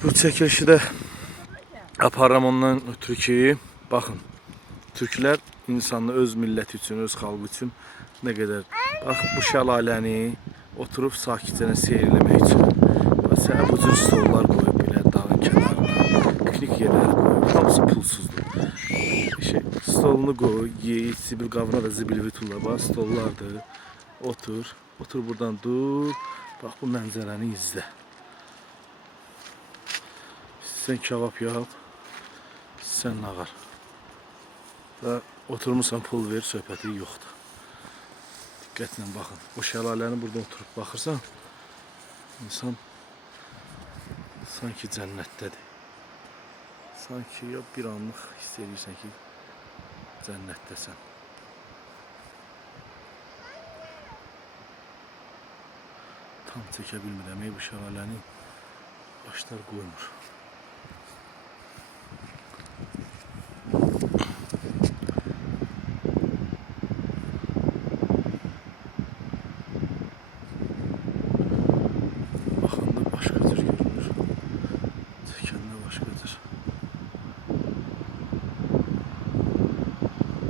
Bu çəkilişi də aparıram ondan ötürü ki, baxın, türklər insanı öz milləti üçün, öz xalqı üçün nə qədər, bax bu şəlaləni oturub sakitcə seyr eləmək üçün. Məsələn, bu cür stollar qoyub belə dağın kənarına, piknik yerləri qoyub, hamısı pulsuzdur. Stolunu qoy, ye, zibil qabına da zibil tulla, bax stollardır, otur buradan dur, bax bu mənzərəni izlə. Sən kebab yap, sən nağar. Və oturmuşsan pul ver, söhbəti yoxdur. Diqqətlə baxın. O şəlaləni burada oturub baxırsan, insan sanki cənnətdədir. Sanki ya bir anlıq hiss edirsən ki, cənnətdəsən. Tam çəkə bilmirəm, bu şəlaləni başlar qoymur.